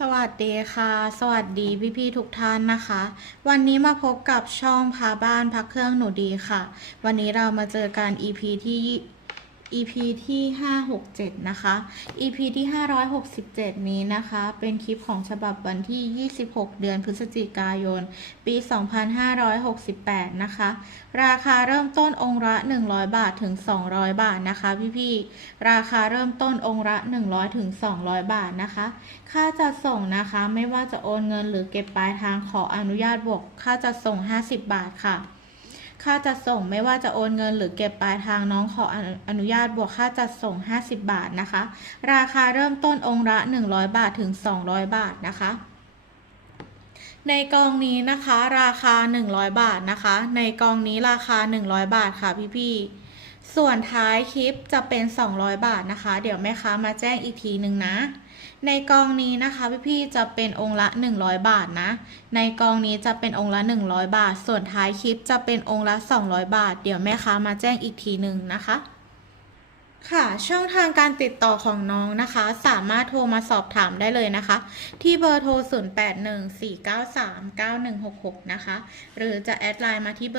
สวัสดีค่ะ สวัสดีพี่ๆทุกท่านนะคะ วันนี้มาพบกับช่องพาบ้านพักเครื่องหนูดีค่ะ วันนี้เรามาเจอกัน EP ที่ EP ที่ 567 นะคะ EP ที่ 567 นี้นะคะ เป็นคลิปของฉบับวันที่ 26 เดือนพฤศจิกายน ปี 2568 นะคะ ราคาเริ่มต้นองค์ละ 100 บาทถึง 200 บาทนะคะพี่ๆ ราคาเริ่มต้นองค์ละ 100 ถึง 200 บาทนะคะ ค่าจัดส่งนะคะไม่ว่าจะโอนเงินหรือเก็บปลายทางขออนุญาตบวกค่าจัดส่ง 50 บาทค่ะ ค่าจัดส่งไม่ว่าจะโอนเงินหรือเก็บปลายทางน้องขออนุญาตบวกค่าจัดส่ง 50 บาทนะคะ ราคาเริ่มต้นองค์ละ 100 บาทถึง 200 บาทนะคะในกองนี้นะคะราคา 100 บาทนะคะ ในกองนี้ราคา 100 บาทค่ะพี่ๆ ส่วนท้ายคลิปจะเป็น 200 บาทนะคะ เดี๋ยวแม่ค้ามาแจ้งอีกทีหนึ่งนะ ในกองนี้นะคะพี่ๆจะเป็นองค์ละ 100 บาทนะ ในกองนี้จะเป็นองค์ละ 100 บาท ส่วนท้ายคลิปจะเป็นองค์ละ 200 บาท เดี๋ยวแม่ค้ามาแจ้งอีกทีหนึ่งนะคะค่ะช่องทางการติดต่อของน้องนะคะ สามารถโทรมาสอบถามได้เลยนะคะ ที่เบอร์โทร 0814939166 นะคะ หรือจะแอดไลน์มาที่เบอร์